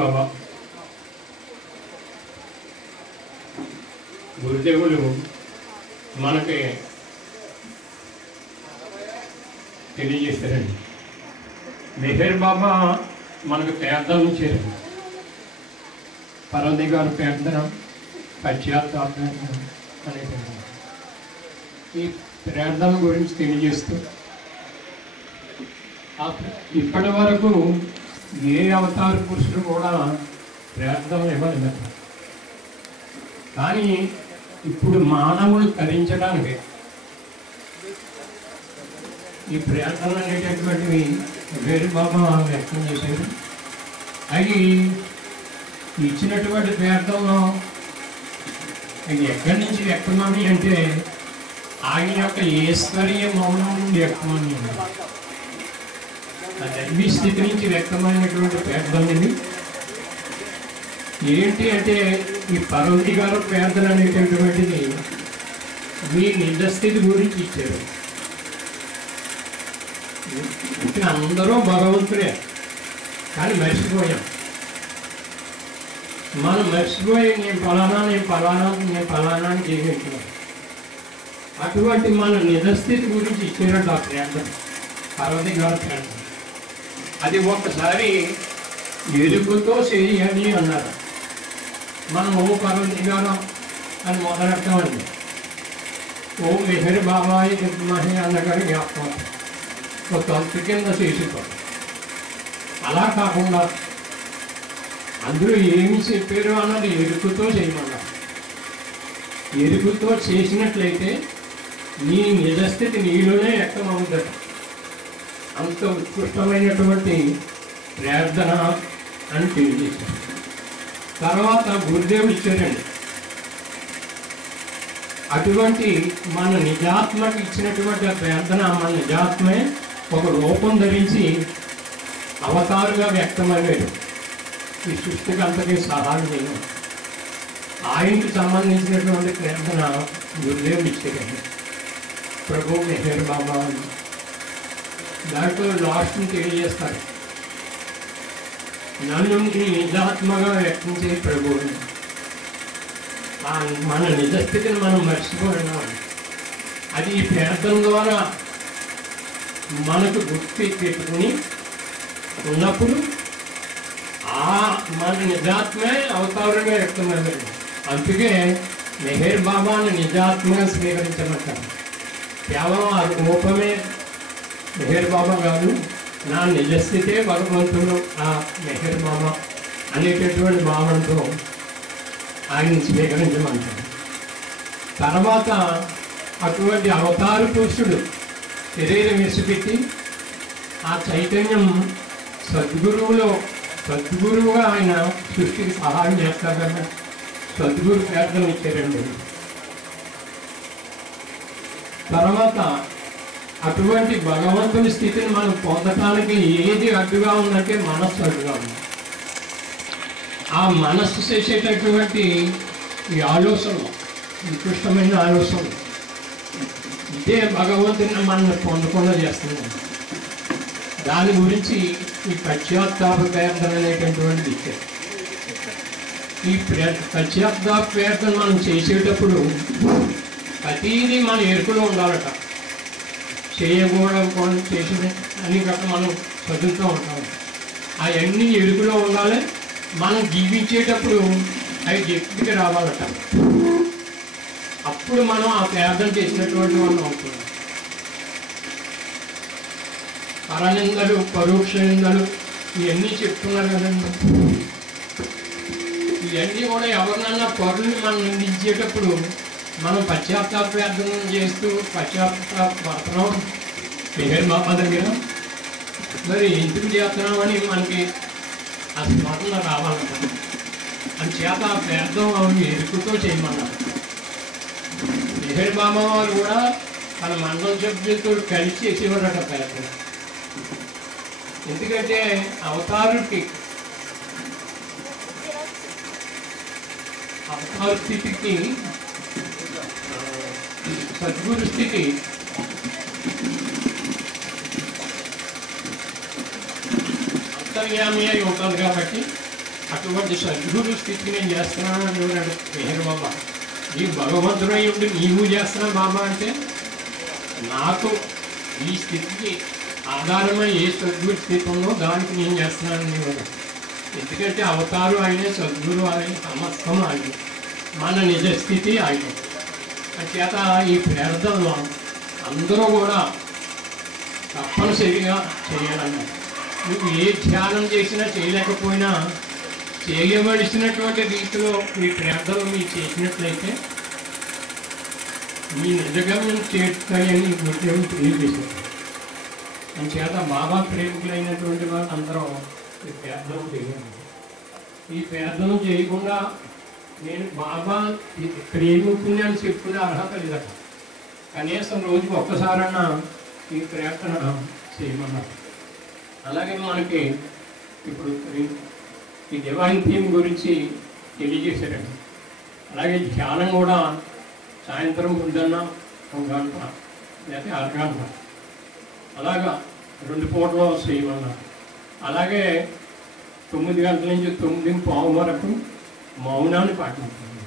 బాబా గురుదేవులు మనకి తెలియజేస్తారండి. మెహర్ బాబా మనకు పేదల నుంచి పరమదిగారు పేదనం పశ్చాత్తాపం అనేటువంటి ఈ ప్రార్థన గురించి తెలియజేస్తూ ఇప్పటి వరకు ఏ అవతార పురుషుడు కూడా ప్రార్థన ఇవ్వలేదు. కానీ ఇప్పుడు మానవులు తరించడానికి ఈ ప్రార్థన అనేటటువంటివి వేరు బాబా వ్యక్తం చేశారు. అవి ఇచ్చినటువంటి ప్రార్థనలో అవి ఎక్కడి నుంచి వ్యక్తమని అంటే ఆయన యొక్క ఈశ్వరీయ మౌనం నుండి వ్యక్తమని, దైవీ స్థితి నుంచి వ్యక్తమైనటువంటి ప్రార్థనని ఏంటి అంటే ఈ పర్వతి గారు ప్రార్థన అనేటటువంటిది మీ నిజస్థితి గురించి ఇచ్చారు. అంటే అందరూ భగవంతుడే, కానీ మర్చిపోయాం. మనం మర్చిపోయి నేను ఫలానా అని చేయగలుగుతున్నాం. అటువంటి మన నిజస్థితి గురించి ఇచ్చారంట ఆ ప్రార్థన, పర్వతి గారు ప్రార్థన. అది ఒక్కసారి ఎరుపుతో చేయాలి అన్నారు. మనం ఓ పర్వతి గారు అని మొదలెడతామండి. ఓ మెహర్ బాబాయి మహి అన్నగారు జ్ఞాపకం ఒక తలుపు కింద చేసుకోవాలి. అలా కాకుండా అందరూ ఏమి చెప్పారు అన్నది ఎరుపుతో చేయమన్నారు. ఎరుపుతో చేసినట్లయితే నీ నిజస్థితి నీలోనే వ్యక్తమవుతుంది. అంత ఉత్కృష్టమైనటువంటి ప్రార్థన అని తెలియజేశారు. తర్వాత గురుదేవుడు ఇచ్చారండి. అటువంటి మన నిజాత్మకి ఇచ్చినటువంటి ప్రార్థన మన నిజాత్మే ఒక రూపం ధరించి అవతారుగా వ్యక్తమయ్యాడు. ఈ సృష్టికి అంతకీ సహాయం చేయడం ఆయనకి సంబంధించినటువంటి ప్రార్థన గురుదేవుడు ఇచ్చారండి. ప్రభు మెహర్ బాబా అని దాంట్లో లాస్ట్ని తెలియజేస్తారు. నన్ను నిజాత్మగా వ్యక్తం చేయ ప్రభువుని. మన నిజస్థితిని మనం మర్చిపోయినాం. అది ఈ ప్రార్థన ద్వారా మనకు గుర్తు పెట్టుకుని ఉన్నప్పుడు మన నిజాత్మే అవతారంగా వ్యక్తమైంది. అందుకే మెహర్ బాబాను నిజాత్మగా స్వీకరించమంటారు. కేవలం ఆ రూపమే మెహర్ బాబా కాదు, నా నిజస్థితే భగవంతుడు ఆ మెహర్ బాబా అనేటటువంటి భావనతో ఆయన్ని స్వీకరించమంటారు. తర్వాత అటువంటి అవతార పురుషుడు శరీరం విసిపెట్టి ఆ చైతన్యం సద్గురువుగా ఆయన సృష్టికి సహాయం చేస్తారు కదా, సద్గురు ప్రార్థన ఇచ్చారండి. తర్వాత అటువంటి భగవంతుని స్థితిని మనం పొందటానికి ఏది అడ్డుగా ఉందంటే మనస్సు అడ్డుగా ఉంది. ఆ మనస్సు చేసేటటువంటి ఈ ఆలోచనలు, ఉత్కృష్టమైన ఆలోచనలు, ఇదే భగవంతుని మనల్ని పొందకుండా చేస్తున్నాం. దాని గురించి ఈ పశ్చాత్తాప ప్రార్థన అనేటటువంటిది ఇచ్చారు. ఈ పశ్చాత్తాప ప్రార్థన మనం చేసేటప్పుడు ప్రతీదీ మన ఎరుకలో ఉండాలట. చేయకూడదు చేసిన అన్ని గట్ట మనం చదువుతూ ఉంటాం. అవన్నీ ఎరుకలో ఉండాలి. మనం జీవించేటప్పుడు అవి వ్యక్తికి రావాలట. అప్పుడు మనం ఆ ప్రార్థన చేసినటువంటి వాళ్ళు అవుతున్నాం. పరనిందలు, పరోక్ష నిందలు ఇవన్నీ చెప్తున్నారు కదండి. ఇవన్నీ కూడా ఎవరినన్నా పరులని మనం నిందించేటప్పుడు మనం పశ్చాత్తాప ప్రార్థన చేస్తూ పశ్చాత్తాపడుతున్నాం మెహర్ బాబా దగ్గర. మరి ఎందుకు చేస్తున్నామని మనకి ఆ స్మరణ రావాలన్నమాట. అని చేత ఆ ప్రార్థన ఎరుకుతో చేయమన్నారు. మెహర్ బాబా వారు కూడా తన మండల సభ్యులతో కలిసి చేసేవారట ప్రార్థన. ఎందుకంటే అవతార స్థితికి సద్గురు స్థితి అంతర్యామి అయి ఉంటుంది కాబట్టి అటువంటి సద్గురు స్థితికి నేను చేస్తున్నాను అన్నాడు మెహర్ బాబా. నీ భగవంతుడై ఉండి నీవు చేస్తున్నావు బాబా అంటే, నాకు ఈ స్థితికి ఆధారమై ఏ సద్గురు స్థితి ఉందో దానికి నేను చేస్తున్నాను నీవు. ఎందుకంటే అవతారు ఆయనే, సద్గురు ఆయన, సమస్తం ఆయన, మన నిజస్థితి ఆయన. అంచేత ఈ ప్రార్థనలో అందరూ కూడా తప్పనిసరిగా చేయాలన్నారు. నువ్వు ఏ ధ్యానం చేసినా చేయలేకపోయినా చేయవలసినటువంటి రీతిలో మీ ప్రార్థనలు మీరు చేసినట్లయితే మీ నిజగమ్యం చేస్తాయని గుర్తింపు తెలియజేశారు. అంచేత బాబా ప్రేమికులైనటువంటి వాళ్ళు అందరూ ఈ ప్రార్థన చేయాలి. ఈ ప్రార్థన చేయకుండా నేను బాబా ప్రేమికుని అని చెప్పుకునే అర్హత లేదట. కనీసం రోజుకి ఒక్కసారన్నా ఈ ప్రార్థన చేయమన్నారు. అలాగే మనకి ఇప్పుడు ఈ డివైన్ థీమ్ గురించి తెలియజేశారండి. అలాగే ధ్యానం కూడా సాయంత్రం పొద్దున్న 1 గంట లేకపోతే అరగంట అలాగా 2 పూటలు చేయమన్నారు. అలాగే 9 గంటల నుంచి 9:15 వరకు మౌనాన్ని పాటించాలి.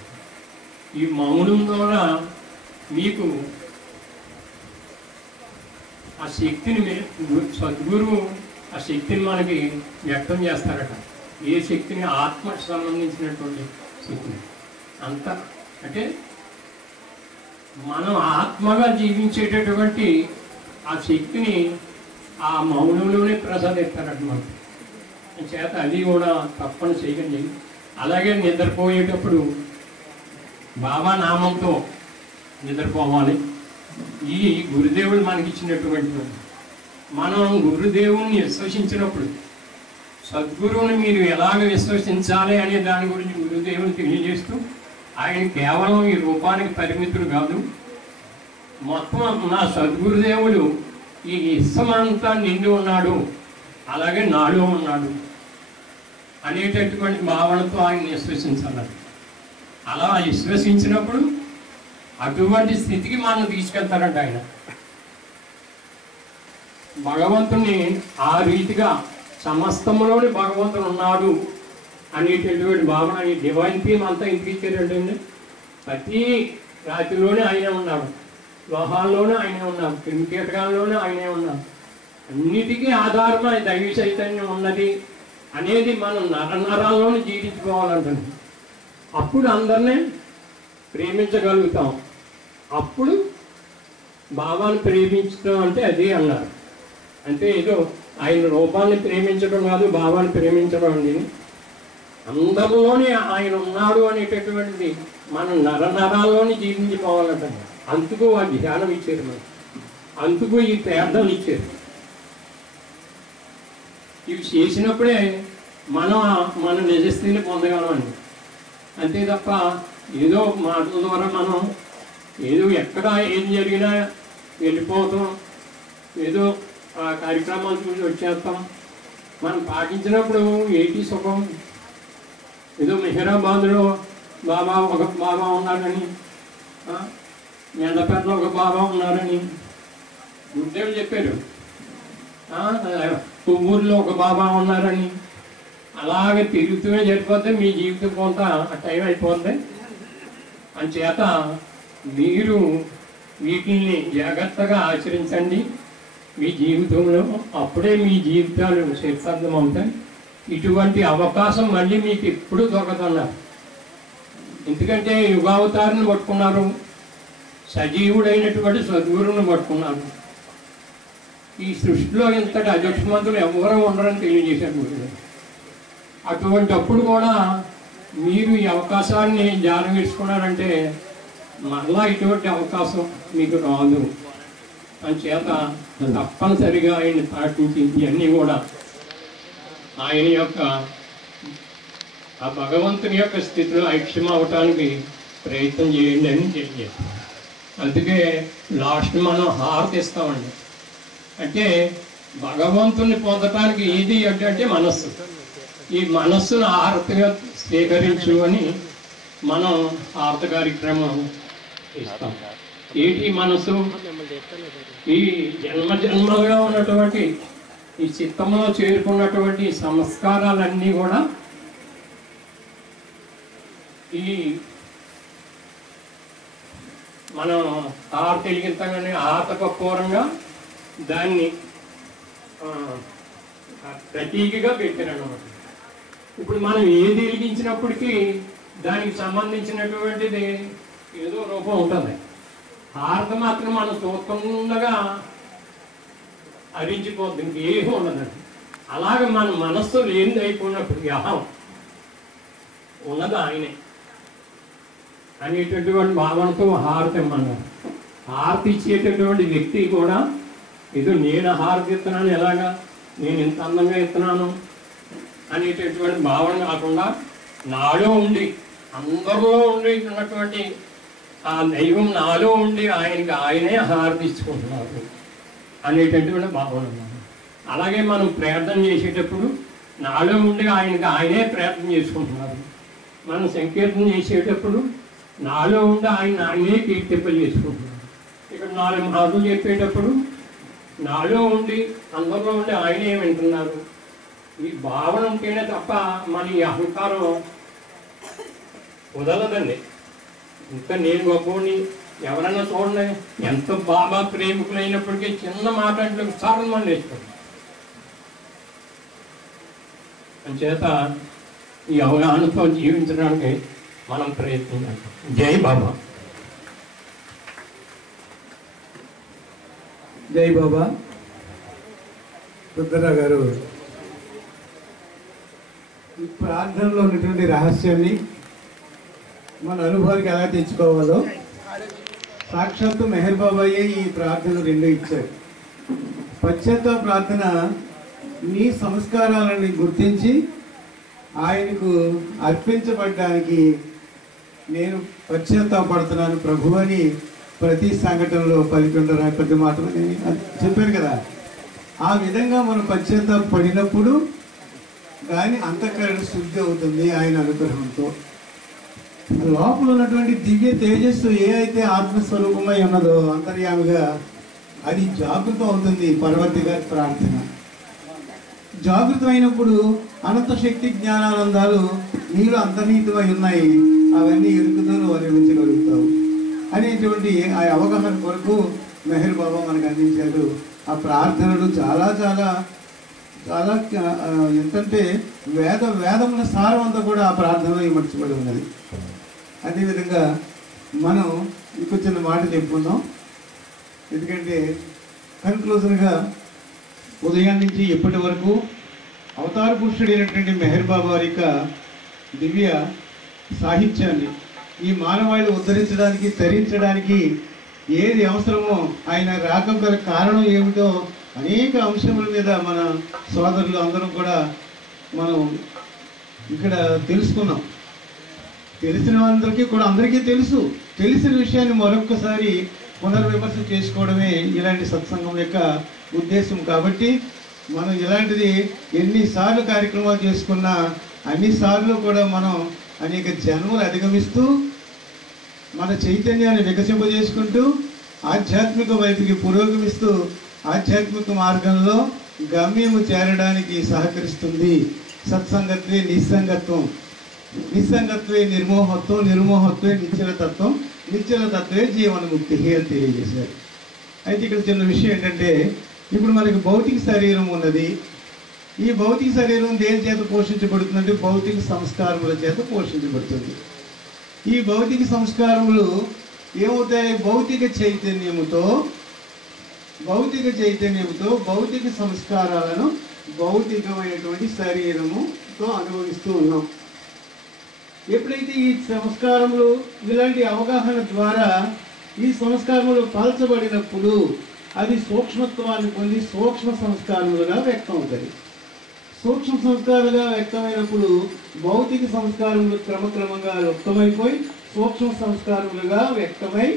ఈ మౌనం ద్వారా మీకు ఆ శక్తిని సద్గురువు ఆ శక్తిని మనకి వ్యక్తం చేస్తారట. ఏ శక్తిని? ఆత్మకు సంబంధించినటువంటి శక్తిని. అంత అంటే మనం ఆత్మగా జీవించేటటువంటి ఆ శక్తిని ఆ మౌనంలోనే ప్రసాదిస్తారట మనకి. చేత అది కూడా తప్పని చేయకండి. అలాగే నిద్రపోయేటప్పుడు బాబా నామంతో నిద్రపోవాలి. ఈ గురుదేవుడు మనకి ఇచ్చినటువంటి, మనం గురుదేవుని విశ్వసించినప్పుడు సద్గురువుని మీరు ఎలాగ విశ్వసించాలి అనే దాని గురించి గురుదేవుని తెలియజేస్తూ, ఆయన కేవలం ఈ రూపానికి పరిమితులు కాదు, మొత్తం నా సద్గురుదేవుడు ఈ విశ్వమంతా నిండి ఉన్నాడు, అలాగే నాలో ఉన్నాడు అనేటటువంటి భావనతో ఆయన విశ్వసించాలి. అలా విశ్వసించినప్పుడు అటువంటి స్థితికి మనం తీసుకెళ్తారంట ఆయన. భగవంతుని ఆ రీతిగా సమస్తములోని భగవంతుడు ఉన్నాడు అనేటటువంటి భావన ఈ డివైన్ థీమ్ అంతా ఇంటికి ఇచ్చారంటండి. ప్రతి రాత్రిలోనే ఆయనే ఉన్నాడు, లోహాల్లోనే ఆయనే ఉన్నాడు, క్రిమికీటకాల్లోనే ఆయనే ఉన్నాడు. అన్నిటికీ ఆధారమై దైవ చైతన్యం ఉన్నది అనేది మనం నరాల్లోనే జీవించుకోవాలంటుంది. అప్పుడు అందరినీ ప్రేమించగలుగుతాం. అప్పుడు బాబాను ప్రేమించడం అంటే అదే అన్నారు. అంటే ఏదో ఆయన రూపాన్ని ప్రేమించడం కాదు, బాబాను ప్రేమించడం అండి. అందరిలోనే ఆయన ఉన్నాడు అనేటటువంటిది మనం నరాల్లోనే జీవించుకోవాలంట. అందుకు ఆ ధ్యానం ఇచ్చారు మనం, అందుకు ఈ ప్రార్థనలు ఇచ్చారు. ఇవి చేసినప్పుడే మనం మన నిజస్థితిని పొందగలమండి. అంతే తప్ప ఏదో మాటల ద్వారా మనం ఏదో ఎక్కడ ఏం జరిగినా వెళ్ళిపోతాం, ఏదో ఆ కార్యక్రమాలు చూసి వచ్చేస్తాం. మనం పాటించినప్పుడు ఏంటి సుఖం? ఏదో మెహరాబాద్లో ఒక బాబా ఉన్నారని, మెండపేటలో ఒక బాబా ఉన్నారని గురుదేవులు చెప్పారు. పువ్వుల్లో ఒక బాబా ఉన్నారని అలాగే తిరుగుతూనే జరిపోతే మీ జీవితం కొంత టైం అయిపోతుంది. అంచేత మీరు వీటిని జాగ్రత్తగా ఆచరించండి మీ జీవితంలో. అప్పుడే మీ జీవితాలు శీర్షార్థం అవుతాయి. ఇటువంటి అవకాశం మళ్ళీ మీకు ఎప్పుడు దొరకతున్నారు. ఎందుకంటే యుగావతారిని పట్టుకున్నారు, సజీవుడైనటువంటి సద్గురువుని పట్టుకున్నారు. ఈ సృష్టిలో ఇంతటి అజక్షమంతులు ఎవరూ ఉండరని తెలియజేశారు గురువు. అటువంటి అప్పుడు కూడా మీరు ఈ అవకాశాన్ని జారం వేసుకున్నారంటే మరలా ఇటువంటి అవకాశం మీకు రాదు. చేత తప్పనిసరిగా ఆయన పాటించి ఇవన్నీ కూడా ఆయన యొక్క ఆ భగవంతుని యొక్క స్థితిలో ఐక్యం అవటానికి ప్రయత్నం చేయండి అని తెలియజేస్తాం. అందుకే లాస్ట్ మనం హారతి ఇస్తామండి. అంటే భగవంతుని పొందటానికి ఏది అంటే మనస్సు. ఈ మనస్సును హారతిగా స్వీకరించు అని మనం హారతి కార్యక్రమం ఇస్తాం. ఏంటి మనసు? ఈ జన్మలుగా ఉన్నటువంటి ఈ చిత్తంలో చేరుకున్నటువంటి సంస్కారాలన్నీ కూడా ఈ మనం హారతి వెలిగిస్తామని ఆతకపూర్వంగా దాన్ని ప్రతీకగా పెట్టారన్నమాట. ఇప్పుడు మనం ఏది వెలిగించినప్పటికీ దానికి సంబంధించినటువంటిది ఏదో రూపం ఉంటుంది. హారతి మాత్రం మనం చూస్తుండగా హరించిపోద్ది, ఇంకేమీ ఉండదండి. అలాగే మన మనస్సు లేనిది అయిపోయినప్పుడు అహం ఉన్నది ఆయనే అనేటటువంటి భావనతో హారతి ఇమ్మన్నారు. హారతి ఇచ్చేటటువంటి వ్యక్తి కూడా ఇది నేను హారతి ఇస్తున్నాను, ఎలాగా నేను ఇంత అందంగా ఇస్తున్నాను అనేటటువంటి భావన కాకుండా నాలో ఉండి అందరిలో ఉండి ఉన్నటువంటి ఆ దైవం నాలో ఉండి ఆయనకి ఆయనే హారతి ఇచ్చుకుంటున్నారు అనేటటువంటి భావన. అలాగే మనం ప్రార్థన చేసేటప్పుడు నాలో ఉండి ఆయనకి ఆయనే ప్రార్థన చేసుకుంటున్నారు. మనం సంకీర్తన చేసేటప్పుడు నాలో ఉండి ఆయనే కీర్తింపలు చేసుకుంటున్నారు. ఇక్కడ 4 మాటలు చెప్పేటప్పుడు నాలో ఉండి అందరిలో ఉండి ఆయనే వింటున్నారు. ఈ భావన ఉంటేనే తప్ప మన ఈ అహంకారం వదలదండి. ఇంకా నేను గొప్పని ఎవరన్నా చూడండి, ఎంత బాగా ప్రేమికులైనప్పటికీ చిన్న మాట అంటే సారం మనం నేర్చుకోండి. అంచేత ఈ అవగాహనతో జీవించడానికి మనం ప్రయత్నించాలి. జై బాబా. జై బాబా. రుద్రరావు గారు ఈ ప్రార్థనలో ఉన్నటువంటి రహస్యాన్ని మన అనుభవానికి ఎలా తెచ్చుకోవాలో సాక్షాత్తు మెహర్ బాబాయే ఈ ప్రార్థన 2 ఇచ్చారు. పశ్చాత్తాప ప్రార్థన నీ సంస్కారాలను గుర్తించి ఆయనకు అర్పించబడ్డానికి నేను పశ్చాత్తాపడుతున్నాను ప్రభు అని ప్రతి సంఘటనలో 11 మాత్రమే చెప్పారు కదా. ఆ విధంగా మనం పశ్చాత్తాపడినప్పుడు కానీ అంతఃకరణ శుద్ధి అవుతుంది ఆయన అనుగ్రహంతో. లోపల ఉన్నటువంటి దివ్య తేజస్సు ఏ అయితే ఆత్మస్వరూపమై ఉన్నదో అంతర్యామిగా అది జాగృతం అవుతుంది. పర్వతి గారి ప్రార్థన జాగృతం అయినప్పుడు అనంత శక్తి జ్ఞానానందాలు నీలో అంతర్నీతమై ఉన్నాయి, అవన్నీ ఎరుకుతూ నువ్వు అనుభవించగలుగుతావు అనేటువంటి ఆ అవగాహన కొరకు మెహర్ బాబా మనకు అందించారు. ఆ ప్రార్థనలు చాలా చాలా చాలా ఎంతంటే వేదముల సారం అంతా కూడా ఆ ప్రార్థనలో ఇమర్చబడి ఉన్నది. అదేవిధంగా మనం ఇంకో చిన్న మాట చెప్పుకుందాం. ఎందుకంటే కన్క్లూజన్గా ఉదయం నుంచి ఇప్పటి వరకు అవతార పురుషుడైనటువంటి మెహర్ బాబా వారి యొక్క దివ్య సాహిత్యాన్ని ఈ మానవాళి ఉద్ధరించడానికి తరించడానికి ఏది అవసరమో ఆయన రాక గల కారణం ఏమిటో అనేక అంశముల మీద మన సోదరులు అందరం కూడా మనం ఇక్కడ తెలుసుకున్నాం. తెలిసిన అందరికీ కూడా అందరికీ తెలిసిన విషయాన్ని మరొక్కసారి పునర్విమర్శ చేసుకోవడమే ఇలాంటి సత్సంగం యొక్క ఉద్దేశం. కాబట్టి మనం ఇలాంటిది ఎన్నిసార్లు కార్యక్రమాలు చేసుకున్నా అన్నిసార్లు కూడా మనం అనేక జన్మలు అధిగమిస్తూ మన చైతన్యాన్ని వికసింపజేసుకుంటూ ఆధ్యాత్మిక వైపుకి పురోగమిస్తూ ఆధ్యాత్మిక మార్గంలో గమ్యము చేరడానికి సహకరిస్తుంది. సత్సంగత్వే నిస్సంగత్వం, నిస్సంగత్వే నిర్మోహత్వం, నిర్మోహత్వే నిశ్చలతత్వం, నిశ్చలతత్వే జీవన్ముక్తి అని తెలియజేశారు. అయితే ఇక్కడ చిన్న విషయం ఏంటంటే ఇప్పుడు మనకి భౌతిక శరీరం ఉన్నది. ఈ భౌతిక శరీరం దేని చేత పోషించబడుతుందంటే భౌతిక సంస్కారముల చేత పోషించబడుతుంది. ఈ భౌతిక సంస్కారములు ఏమవుతాయి? భౌతిక చైతన్యముతో భౌతిక సంస్కారాలను భౌతికమైనటువంటి శరీరముతో అనుభవిస్తూ ఉన్నాం. ఎప్పుడైతే ఈ సంస్కారములు ఇలాంటి అవగాహన ద్వారా ఈ సంస్కారములు పలచబడినప్పుడు అది సూక్ష్మత్వాన్ని పొంది సూక్ష్మ సంస్కారములుగా వ్యక్తం అవుతాయి. సూక్ష్మ సంస్కారాలుగా వ్యక్తమైనప్పుడు భౌతిక సంస్కారములు క్రమక్రమంగా లుప్తమైపోయి సూక్ష్మ సంస్కారములుగా వ్యక్తమై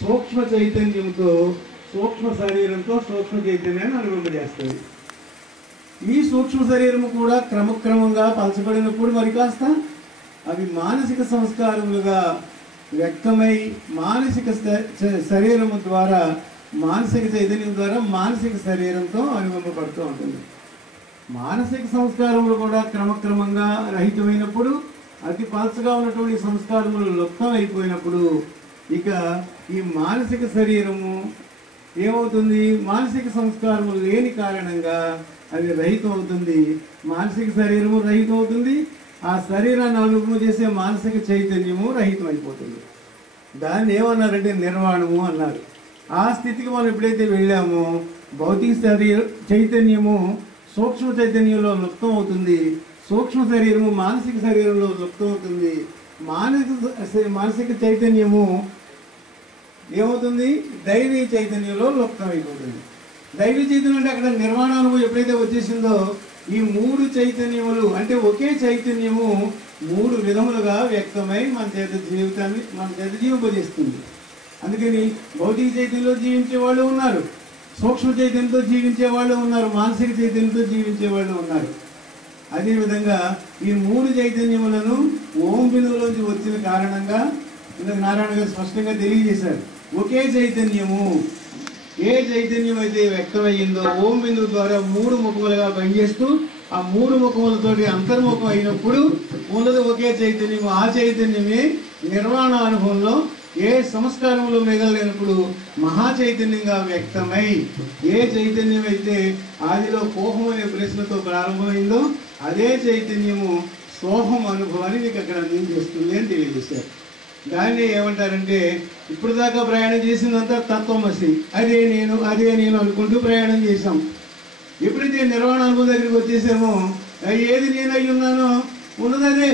సూక్ష్మ చైతన్యంతో సూక్ష్మ శరీరంతో సూక్ష్మ చైతన్యాన్ని అనుభవింపజేస్తుంది. ఈ సూక్ష్మ శరీరము కూడా క్రమక్రమంగా పలచబడినప్పుడు మరి కాస్త అవి మానసిక సంస్కారములుగా వ్యక్తమై మానసిక శరీరము ద్వారా మానసిక చైతన్యం ద్వారా మానసిక శరీరంతో అనుభవింపబడుతూ ఉంటుంది. మానసిక సంస్కారములు కూడా క్రమక్రమంగా రహితమైనప్పుడు అతి పలచగా ఉన్నటువంటి సంస్కారములు లుప్తం అయిపోయినప్పుడు ఇక ఈ మానసిక శరీరము ఏమవుతుంది? మానసిక సంస్కారములు లేని కారణంగా అది రహితం అవుతుంది. మానసిక శరీరము రహితం అవుతుంది. ఆ శరీరాన్ని అనుభవం చేసే మానసిక చైతన్యము రహితం అయిపోతుంది. దాన్ని ఏమన్నారంటే నిర్వాణము అన్నారు. ఆ స్థితికి మనం ఎప్పుడైతే వెళ్ళామో భౌతిక చైతన్యము సూక్ష్మ చైతన్యంలో లుప్తం అవుతుంది. సూక్ష్మ శరీరము మానసిక శరీరంలో లుప్తం అవుతుంది. మానసిక చైతన్యము ఏమవుతుంది? దైవీ చైతన్యంలో లుప్తం అయిపోతుంది. దైవీ చైతన్యం అంటే అక్కడ నిర్వాణానుభవం ఎప్పుడైతే వచ్చేసిందో ఈ మూడు చైతన్యములు అంటే ఒకే చైతన్యము మూడు విధములుగా వ్యక్తమై మన చేత జీవింపజేస్తుంది. అందుకని భౌతిక చైతన్యంలో జీవించే వాళ్ళు ఉన్నారు, సూక్ష్మ చైతన్యంతో జీవించే వాళ్ళు ఉన్నారు, మానసిక చైతన్యంతో జీవించే వాళ్ళు ఉన్నారు. అదేవిధంగా ఈ మూడు చైతన్యములను ఓం బిందువులోంచి వచ్చిన కారణంగా నారాయణ గారు స్పష్టంగా తెలియజేశారు. ఒకే చైతన్యము ఏ చైతన్యం అయితే వ్యక్తమయ్యిందో ఓం బిందువు ద్వారా మూడు ముఖములుగా పనిచేస్తూ ఆ మూడు ముఖములతోటి అంతర్ముఖం అయినప్పుడు ఉన్నది ఒకే చైతన్యము. ఆ చైతన్యమే నిర్వాణ అనుభవంలో ఏ సంస్కారంలో మిగలలేనప్పుడు మహా చైతన్యంగా వ్యక్తమై ఏ చైతన్యం అయితే ఆదిలో కోహం అనే ప్రశ్నతో ప్రారంభమైందో అదే చైతన్యము సోహం అనుభవాన్ని మీకు అక్కడ అందించేస్తుంది అని తెలియజేశారు. దాన్ని ఏమంటారంటే ఇప్పుడు దాకా ప్రయాణం చేసిందంతా తత్వమసి, అదే నేను అనుకుంటూ ప్రయాణం చేశాం. ఎప్పుడైతే నిర్వాణ అనుభవం దగ్గరికి వచ్చేసామో ఏది నేనై ఉన్నానో ఉన్నదదే.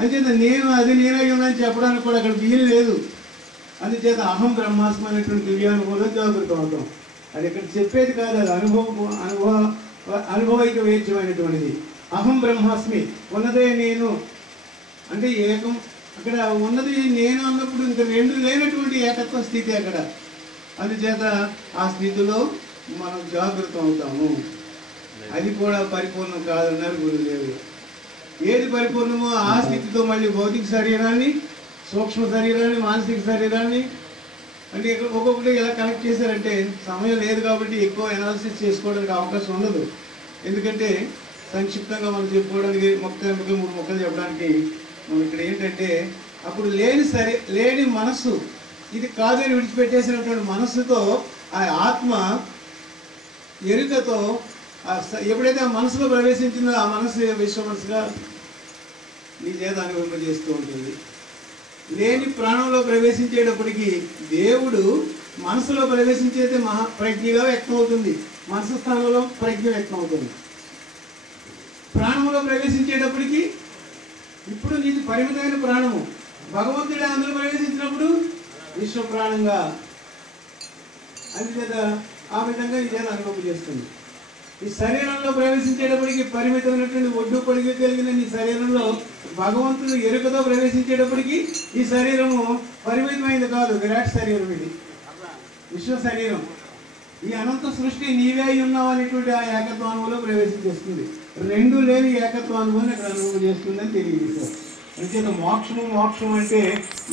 అంచేత నేనై ఉన్నాను చెప్పడానికి కూడా అక్కడ వీలు లేదు. అందుచేత అహం బ్రహ్మాస్మి అనేటువంటి దివ్యానుభవంలో జాగృతం అవుతాం. అది ఇక్కడ చెప్పేది కాదు, అది అనుభవైక వేద్యమైనటువంటిది. అహం బ్రహ్మాస్మి ఉన్నదే నేను అంటే ఏకం. అక్కడ ఉన్నది నేను అన్నప్పుడు ఇంకా రెండు లేనటువంటి ఏకత్వ స్థితి అక్కడ. అందుచేత ఆ స్థితిలో మనం జాగృతం అవుతాము. అది కూడా పరిపూర్ణం కాదన్నారు గురుదేవుడు. ఏది పరిపూర్ణమో ఆ స్థితితో మళ్ళీ భౌతిక శరీరాన్ని, సూక్ష్మ శరీరాన్ని, మానసిక శరీరాన్ని అంటే ఇక్కడ ఒక్కొక్కటి ఎలా కనెక్ట్ చేశారంటే సమయం లేదు కాబట్టి ఎక్కువ అనాలిసిస్ చేసుకోవడానికి అవకాశం ఉండదు. ఎందుకంటే సంక్షిప్తంగా మనం చెప్పుకోవడానికి మూడు మొక్కలు చెప్పడానికి మనం ఇక్కడ ఏంటంటే అప్పుడు లేని మనస్సు ఇది కాదని విడిచిపెట్టేసినటువంటి మనస్సుతో ఆ ఆత్మ ఎరుకతో ఎప్పుడైతే ఆ మనసులో ప్రవేశించిందో ఆ మనసు విశ్వ మనసుగా నీ చేత అనుభవింపజేస్తూ ఉంటుంది. లేని ప్రాణంలో ప్రవేశించేటప్పటికి దేవుడు మనసులో ప్రవేశించేది ప్రజ్ఞగా వ్యక్తం అవుతుంది. మనసు స్థానంలో ప్రజ్ఞ వ్యక్తం అవుతుంది. ప్రాణంలో ప్రవేశించేటప్పటికి ఇప్పుడు నీది పరిమితమైన ప్రాణము, భగవంతుడే అందులో ప్రవేశించినప్పుడు విశ్వ ప్రాణంగా అందుచేత ఆ విధంగా ఈ చేత అనుభవం చేస్తుంది. ఈ శరీరంలో ప్రవేశించేటప్పటికి పరిమితమైనటువంటి ఒడ్డు పొడిగి కలిగిన నీ శరీరంలో భగవంతుడు ఎరుకతో ప్రవేశించేటప్పటికి ఈ శరీరము పరిమితమైనది కాదు, విరాట్ శరీరం, ఇది విశ్వ శరీరం. ఈ అనంత సృష్టి నీవే ఉన్నావు అనేటువంటి ఆ ఏకత్వానుభవంలో ప్రవేశించేస్తుంది. రెండు లేని ఏకత్వానుభవాన్ని అక్కడ అనుభవం చేస్తుందని తెలియజేశారు. అంచేత మోక్షం అంటే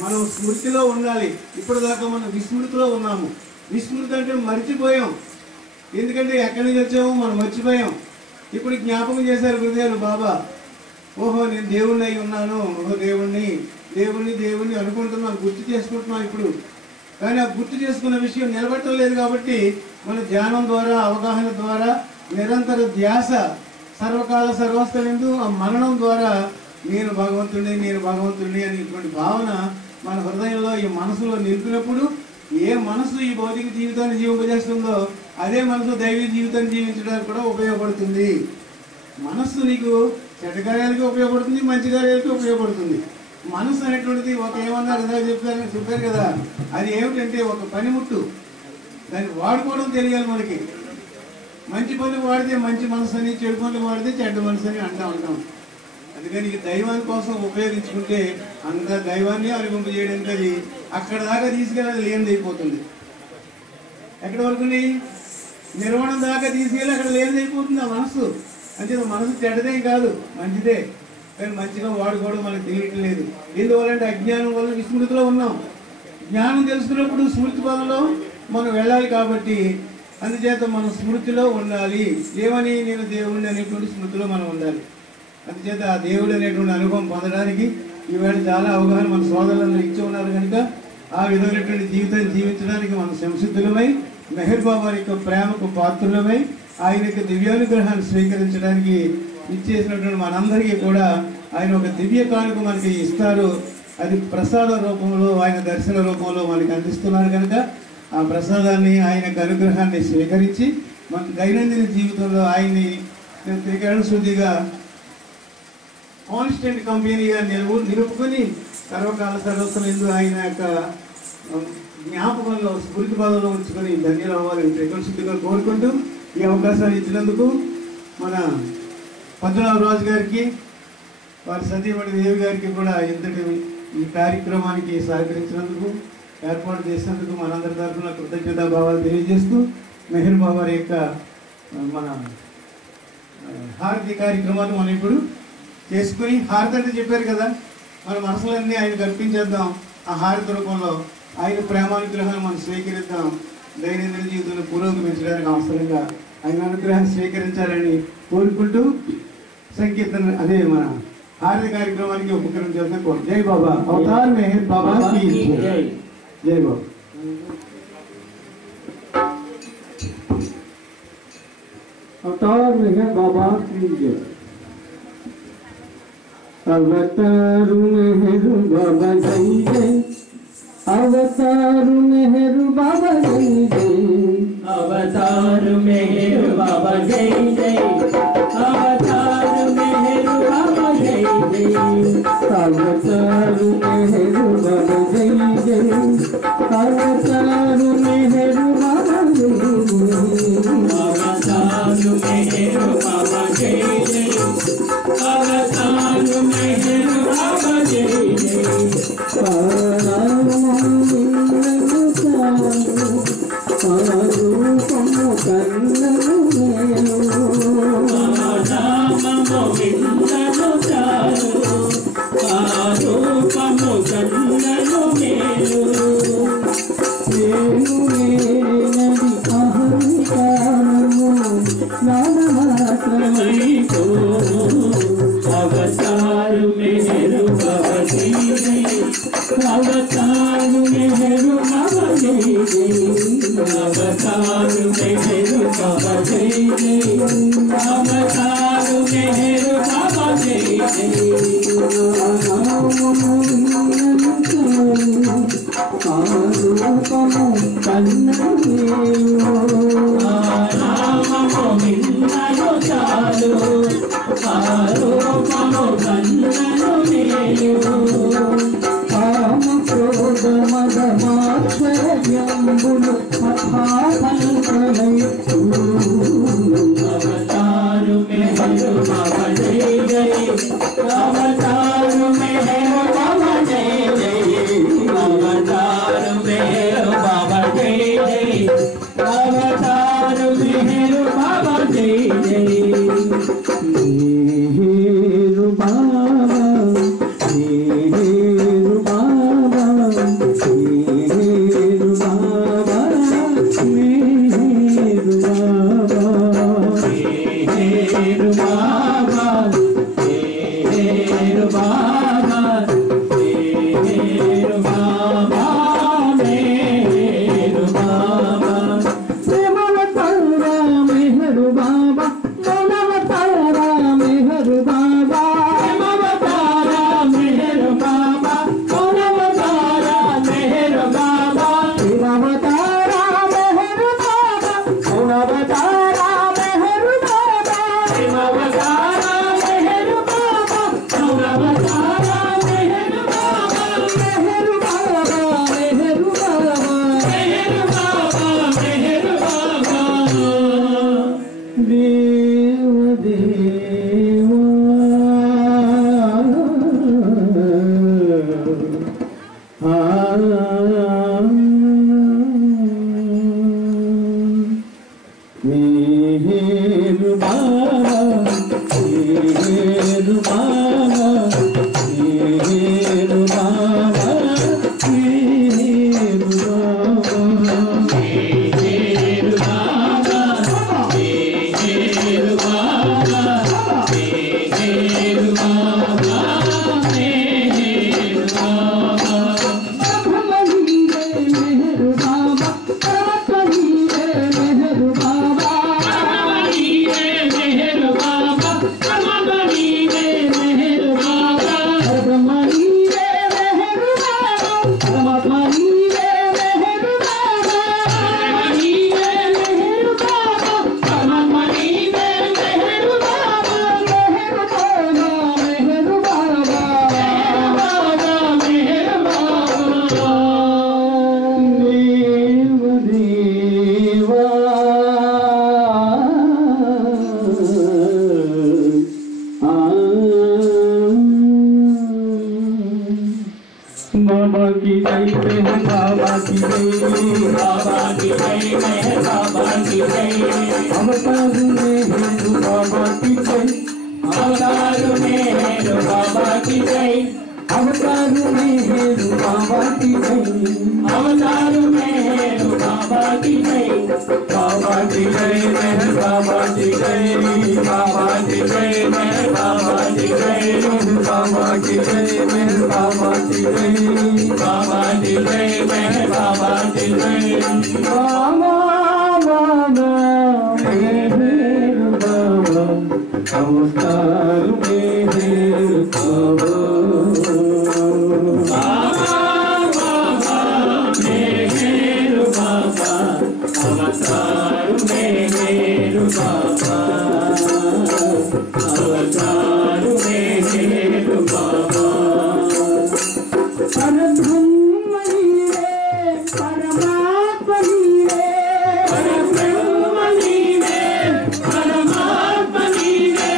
మనం స్మృతిలో ఉండాలి. ఇప్పటిదాకా మనం విస్మృతిలో ఉన్నాము. విస్మృతి అంటే మర్చిపోయాం. ఎందుకంటే ఎక్కడి నుంచి వచ్చామో మనం మర్చిపోయాం. ఇప్పుడు జ్ఞాపకం చేశారు గురుదేవులు బాబా. ఓహో నేను దేవుణ్ణి అయి ఉన్నాను, ఓహో దేవుణ్ణి అనుకుంటున్నాను, గుర్తు చేసుకుంటున్నాను ఇప్పుడు. కానీ ఆ గుర్తు చేసుకున్న విషయం నిలబడటం లేదు కాబట్టి మన ధ్యానం ద్వారా, అవగాహన ద్వారా, నిరంతర ధ్యాస సర్వకాల సర్వస్థలందు ఆ మరణం ద్వారా నేను భగవంతుడిని అనేటువంటి భావన మన హృదయంలో ఈ మనసులో నిలిపినప్పుడు ఏ మనసు ఈ భౌతిక జీవితాన్ని జీవింపజేస్తుందో అదే మనసు దైవీ జీవితాన్ని జీవించడానికి కూడా ఉపయోగపడుతుంది. మనస్సు నీకు చెడ్డ కార్యాలకి ఉపయోగపడుతుంది, మంచి కార్యాలకి ఉపయోగపడుతుంది. మనసు అనేటువంటిది ఏమన్నారు కదా చెప్పారు కదా, అది ఏమిటంటే ఒక పనిముట్టు. దాన్ని వాడుకోవడం తెలియాలి మనకి. మంచి పనులు వాడితే మంచి మనసు అని, చెడు పనులు వాడితే చెడ్డ మనసు అని అంటూ ఉంటాం. అందుకని ఈ దైవాన్ని కోసం ఉపయోగించుకుంటే అంత దైవాన్ని అనుభవింపజేయడానికి అది అక్కడ దాకా తీసుకెళ్ళి లేనిది అయిపోతుంది. ఎక్కడి వరకు నిర్వహణ దాకా తీసుకెళ్ళి అక్కడ లేనిది అయిపోతుంది ఆ మనసు. అంటే మనసు చెడ్డదేం కాదు, మంచిదే. కానీ మంచిగా వాడుకోవడం మనకు తెలియటం లేదు. ఎందువల్లంటే అజ్ఞానం వల్ల విస్మృతిలో ఉన్నాం. జ్ఞానం తెలుసుకున్నప్పుడు స్మృతి పదంలో మనం వెళ్ళాలి కాబట్టి అందుచేత మనం స్మృతిలో ఉండాలి. ఏమని నేను దేవుణ్ణి అనేటువంటి స్మృతిలో మనం ఉండాలి. అందుచేత ఆ దేవుడు అనేటువంటి అనుభవం పొందడానికి ఈవేళ చాలా అవగాహన మన సోదరులందరూ ఇచ్చి ఉన్నారు కనుక ఆ విధమైనటువంటి జీవితాన్ని జీవించడానికి మనం సంసిద్ధులమై మెహర్ బాబా వారి యొక్క ప్రేమకు పాత్రులమై ఆయన యొక్క దివ్యానుగ్రహాన్ని స్వీకరించడానికి ఇచ్చేసినటువంటి మనందరికీ కూడా ఆయన ఒక దివ్య కానుక మనకి ఇస్తారు. అది ప్రసాద రూపంలో ఆయన దర్శన రూపంలో మనకి అందిస్తున్నారు కనుక ఆ ప్రసాదాన్ని ఆయన యొక్క అనుగ్రహాన్ని స్వీకరించి మన దైనందిన జీవితంలో ఆయన్ని త్రికరణ శుద్ధిగా కాన్స్టెంట్ కంపెనీగా నిలుపుకొని సర్వకాల సర్వస్వం ఎందు ఆయన యొక్క జ్ఞాపకంలో స్ఫూర్తి పదంలో ఉంచుకొని ధన్యులు అవ్వాలని త్రికరణ శుద్ధిగా కోరుకుంటూ ఈ అవకాశాన్ని ఇచ్చినందుకు మన పద్మనాభ రాజు గారికి వారి సతీమణి దేవి గారికి కూడా ఇంతటి ఈ కార్యక్రమానికి సహకరించినందుకు ఏర్పాటు చేసినందుకు మనందరి తరఫున కృతజ్ఞతాభావాలు తెలియజేస్తూ మెహర్ బాబా యొక్క మన హారతి కార్యక్రమాలు మనం ఇప్పుడు చేసుకుని హారతి అంటే చెప్పారు కదా మన మనసులన్నీ ఆయనకు అర్పించేద్దాం. ఆ హారతి రూపంలో ఆయన ప్రేమానుగ్రహాన్ని మనం స్వీకరిద్దాం. దైనందిన జీవితంలో పురోగమించడానికి అవసరంగా ఆయన అనుగ్రహాన్ని స్వీకరించాలని కోరుకుంటూ సంకీర్తన అదే మన హారతి కార్యక్రమానికి ఉపకరించాలని కోరు. జై బాబా. అవతార్ మెహర్ బాబా की जय. जय बाबा. अवतार मेहर बाबा की जय. अवतार मेहर बाबा जय जय. अवतार मेहर बाबा जय जय. अवतार मेहर बाबा जय जय. अवतार मेहर बाबा जय जय. अवतार मेहर बाबा जय जय. अवतार मेहर बाबा जय जय. अवतार मेहर बाबा जय जय. अवतार मेहर बाबा जय जय. बाबा की जय मेहर बाबा की जय, बाबा की जय मेहर बाबा की जय। अवतार मेहर बाबा की जय, अवतार मेहर बाबा की जय, अवतार मेहर बाबा की जय, अवतार मेहर बाबा की जय। बाबा की जय मेहर बाबा की जय, बाबा की जय मेहर बाबा की जय, बाबा की जय मेहर बाबा की जय, बाबा की जय मेहर बाबा की जय। बाबा बाबा मेहर बाबा, अवतार मेहर बाबा, बाबा बाबा मेहर बाबा, अवतार मेहर बाबा, अवतार मेहर बाबा। परब्रह्म नीरे परमात्मा नीरे, परब्रह्म नीरे परमात्मा नीरे,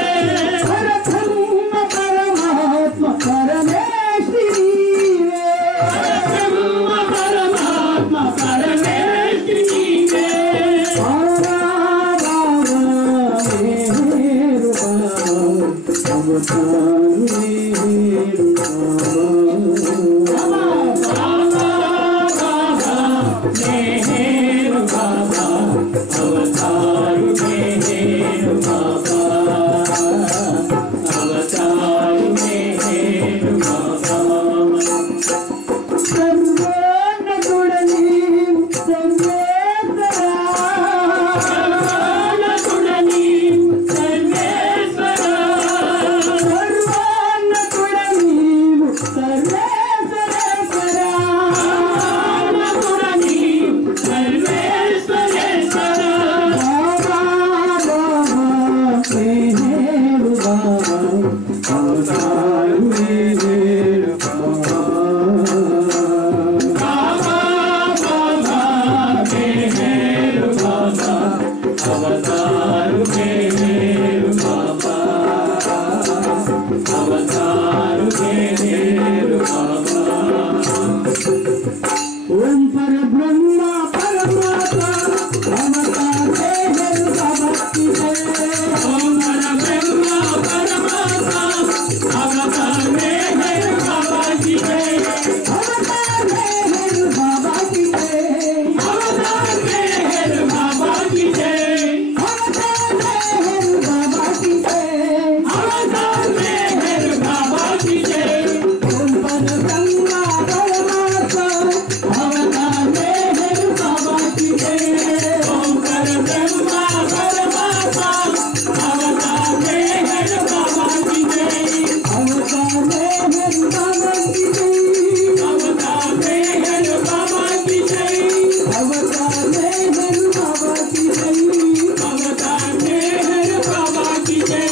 परब्रह्म परमात्मा परमेश्वरी नीरे, परब्रह्म परमात्मा परमेश्वरी नीरे। बाबा बाबा मेहर बाबा, अवतार मेहर बाबा, बाबा बाबा मेहर बाबा, अवतार मेहर बाबा, अवतार मेहर बाबा। सर्वोन्न गुणनी सर्वेश्वरा, सर्वोन्न गुणनी सर्वेश्वरा, सर्वोन्न गुणनी सर्वेश्वरेश्वरा, सर्वोन्न गुणनी सर्वेश्वरेश्वरा। बाबा बाबा मेहर बाबा, अवतार मेहर बाबा, बाबा बाबा मेहर बाबा, अवतार मेहर बाबा, अवतार मेहर बाबा। ओम परब्रह्म परमात्मा, अवतार मेहर बाबा की जय। ओम परब्रह्म परमात्मा, अवतार मेहर बाबा की जय, अवतार मेहर बाबा की जय, अवतार मेहर बाबा की जय, अवतार मेहर बाबा की जय, अवतार मेहर बाबा की जय। ओम परब्रह्म परमात्मा, अवतार मेहर बाबा की जय। ओम परब्रह्म परमात्मा, अवतार मेहर बाबा की जय, अवतार मेहर बाबा की जय, अवतार मेहर बाबा की जय, अवतार मेहर बाबा की जय, अवतार मेहर बाबा की जय,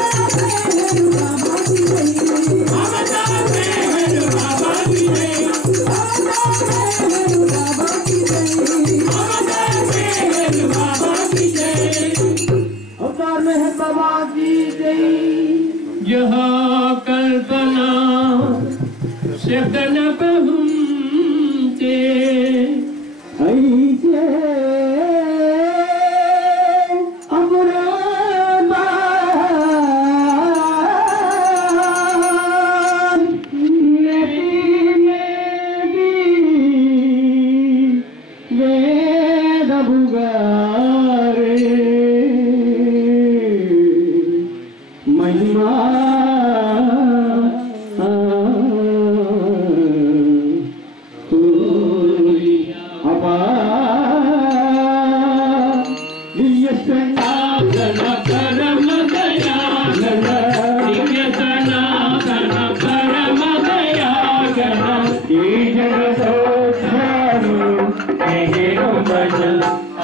अवतार मेहर बाबा की जय, अवतार मेहर बाबा की जय, अवतार मेहर बाबा की जय, अवतार मेहर बाबा की जय, अवतार मेहर बाबा की जय। जहाँ कल्पना शब्द न पहुँचे, ऐसे अमरान नदी में भी वेद बुगारे, महिमा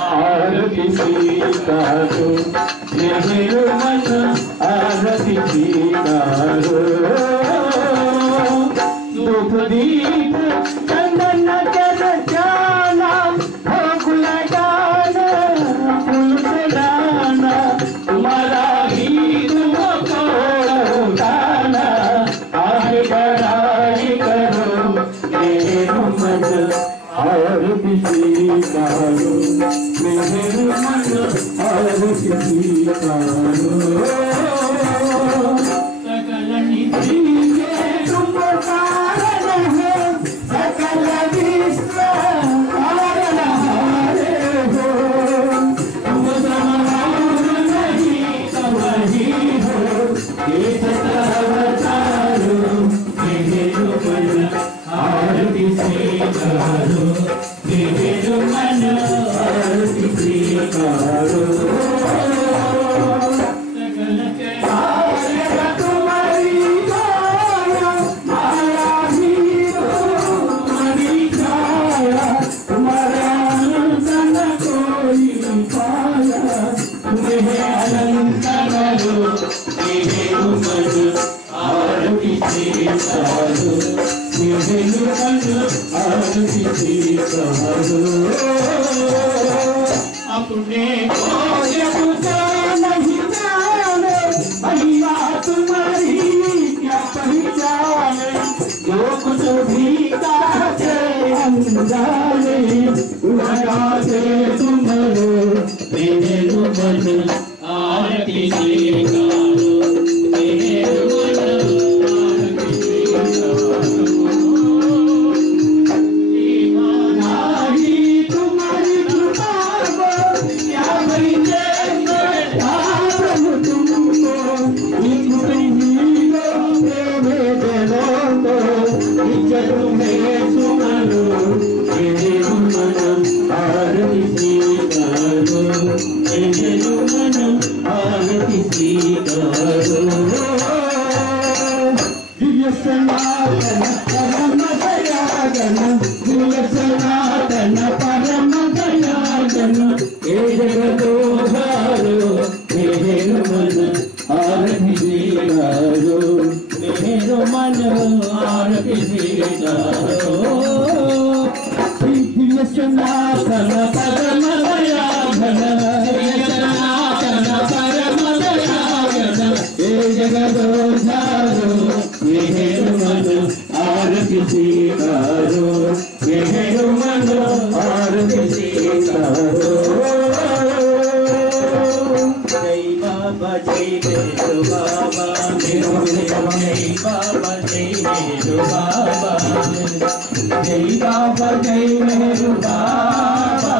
आरती सीतारो नेहरू मन आरती सीतारो दुख दीप चंदन कर जाना भोग लगाना फूल चढ़ाना तुम्हारा ही तुमको उठाना आगे बढ़ाई करो सीतारो मेरे मन आरती सीतारो अपने को जब नहीं जाने महिमा तुम्हारी क्या पहचाने जो कुछ भी कहते हम जाने लगा से तुम्हारो मेरे मन आरती सीतारो मेरे मन आरती सीतारो नारी तुम्हारी कृपा को क्या बलिते प्रभु तुमको जग में सुमरो मेरे मन आरती सीतारो मेरे मन आरती सीतारो दिव्य सनातन परम दयागन दिव्य सनातन परम दयागन हे जगदोधारो मेरे मन आरती सीतारो मेरे मन आरती सीतारो दिव्य सनातन परम दयागन दिव्य सनातन परम दयागन हे जगदोधारो मेरे मन आरती सीतारो मेरे मन आरती सीतारो जय बाबा जय मेरू बाबा जय बाबा जय मेरू बाबा जय बाबा जय मेरू बाबा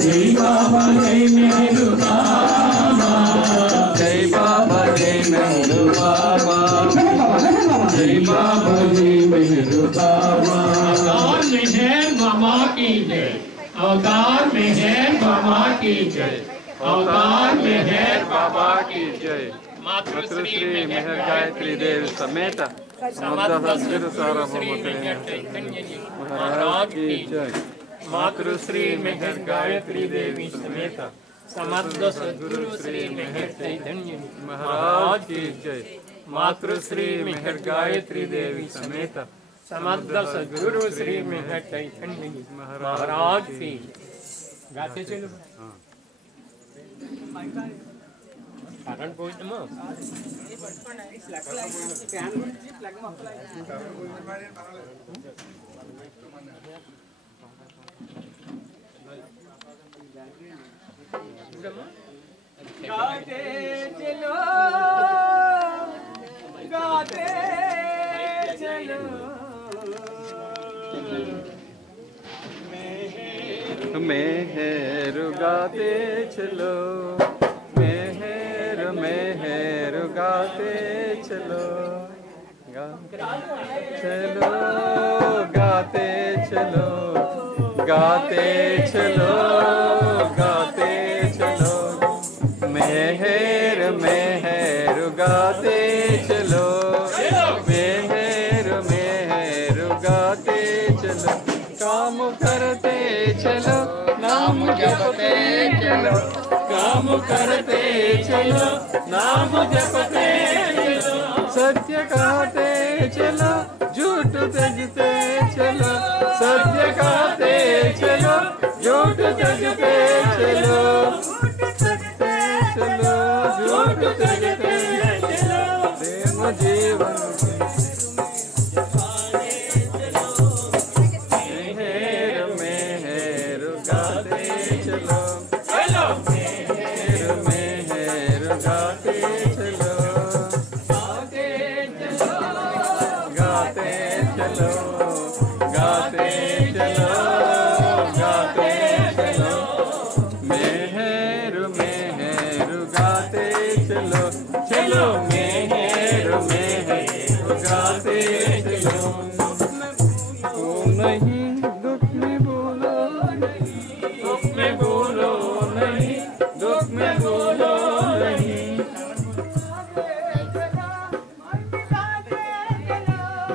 जय बाबा जय मेरू बाबा जय बाबा जय मेरू बाबा जय बाबा जय मेरू बाबा अवतार में है बाबा की जय अवतार में है बाबा की जय अवतार में है बाबा की जय मातृश्री मेहर गायत्री देवी समेत सद्गुरु महाराज की जय मातृश्री मेहर गायत्री देवी समेत समर्थ सद्गुरु श्री मेहर चैतन्य महाराज की जय मातृश्री मेहर गायत्री देवी समेत समर्थ सद्गुरु श्री मेहर चैतन्य महाराज की गाते चलो कारण పోయిందమ్మా गाते चलो गाते चलो मेहर गाते चलो मेहर मेहर गाते चलो चलो गाते चलो गाते चलो गाते चलो मेहर मेहर गाते चलो मेहर मेहर गाते चलो काम करते चलो नाम जपते चलो काम करते चलो नाम जपते चलो सत्य कहते चलो झूठ त्यजते चलो सत्य कहते चलो झूठ त्यजते चलो चलो झूठ त्यजते चलो प्रेम जीवन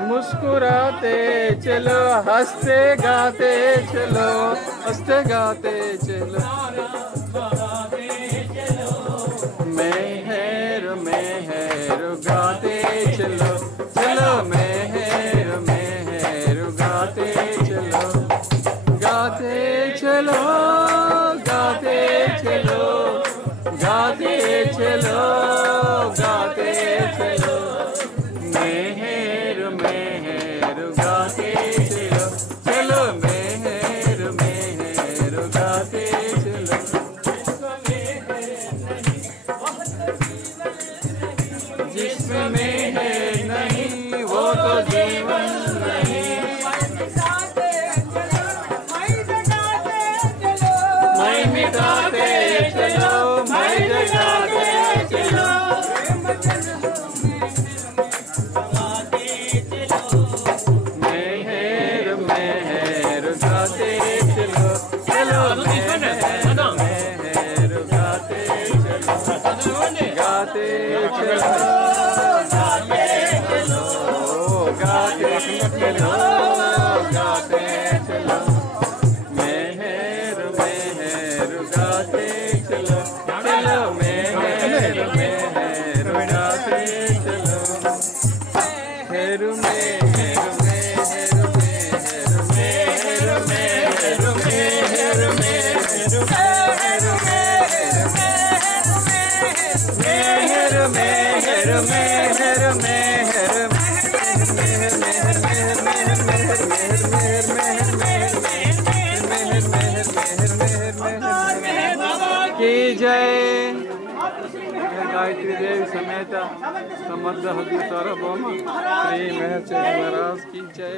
मुस्कुराते चलो हंसते गाते चलो हंसते गाते चलो मेहर मेहर गाते चलो चलो मेहर मेहर गाते चलो गाते चलो गाते चलो गाते चलो गाते चलो मेहर मेहर गाते चलो चलो मेहर मेहर गाते चलो जिसमें है नहीं वो तो जीवन नहीं मैं मिटाते चलो मैं जगाते चलो मेहर मेहर गाते चलो चलो मेहर मेहर गाते चलो गाते चलो गाते चलो गाते चलो मेहर मेहर गाते चलो चलो मेहर मेहर गाते चलो मेहर मेहर मेहर मेहर मेहर मेहर मेहर मेहर मेहर मेहर की जय गायत्री देवी समेत समर्थ हरि सार्वभौम श्री महर चेत महाराज की जय।